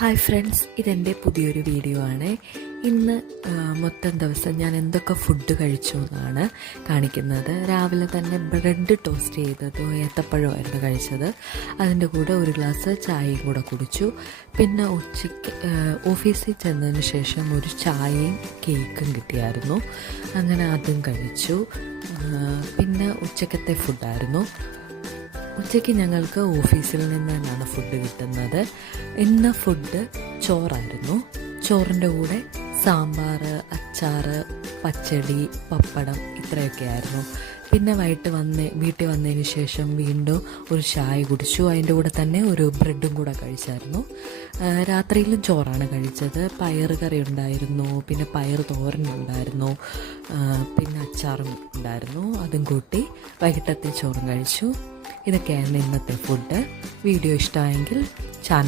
Hi friends, ഇതെൻ്റെ പുതിയൊരു video ആണ്. ഇന്ന് മൊത്തം ദിവസം ഞാൻ എന്തൊക്കെ ഫുഡ് കഴിച്ചു എന്നാണ് കാണിക്കുന്നത്. രാവിലെ തന്നെ ബ്രെഡ് ടോസ്റ്റ് ചെയ്തതോ ഏത്തപ്പഴമായിരുന്നു കഴിച്ചത്. അതിൻ്റെ കൂടെ ഒരു ഗ്ലാസ് ചായയും കൂടെ കുടിച്ചു. പിന്നെ ഉച്ചയ്ക്ക് ഓഫീസിൽ ചെന്നതിന് ശേഷം ഒരു ചായയും കേക്കും കിട്ടിയായിരുന്നു. അങ്ങനെ അതും കഴിച്ചു. പിന്നെ ഉച്ചക്കത്തെ ഫുഡായിരുന്നു. ഉച്ചയ്ക്ക് ഞങ്ങൾക്ക് ഓഫീസിൽ നിന്ന് തന്നെയാണ് ഫുഡ് കിട്ടുന്നത്. ഇന്ന് ഫുഡ് ചോറായിരുന്നു. ചോറിൻ്റെ കൂടെ സാമ്പാർ, അച്ചാർ, പച്ചടി, പപ്പടം ഇത്രയൊക്കെ ആയിരുന്നു. പിന്നെ വീട്ടിൽ വന്നതിന് ശേഷം വീണ്ടും ഒരു ചായ കുടിച്ചു. അതിൻ്റെ കൂടെ തന്നെ ഒരു ബ്രെഡും കൂടെ കഴിച്ചായിരുന്നു. രാത്രിയിലും ചോറാണ് കഴിച്ചത്. പയർ കറി ഉണ്ടായിരുന്നു, പിന്നെ പയർ തോരനുണ്ടായിരുന്നു, പിന്നെ അച്ചാറും ഉണ്ടായിരുന്നു. അതും കൂട്ടി വൈകിട്ടത്തെ ചോറും കഴിച്ചു. ഇതൊക്കെയായിരുന്നു ഇന്നത്തെ ഫുഡ്. വീഡിയോ ഇഷ്ടമായെങ്കിൽ ചാനൽ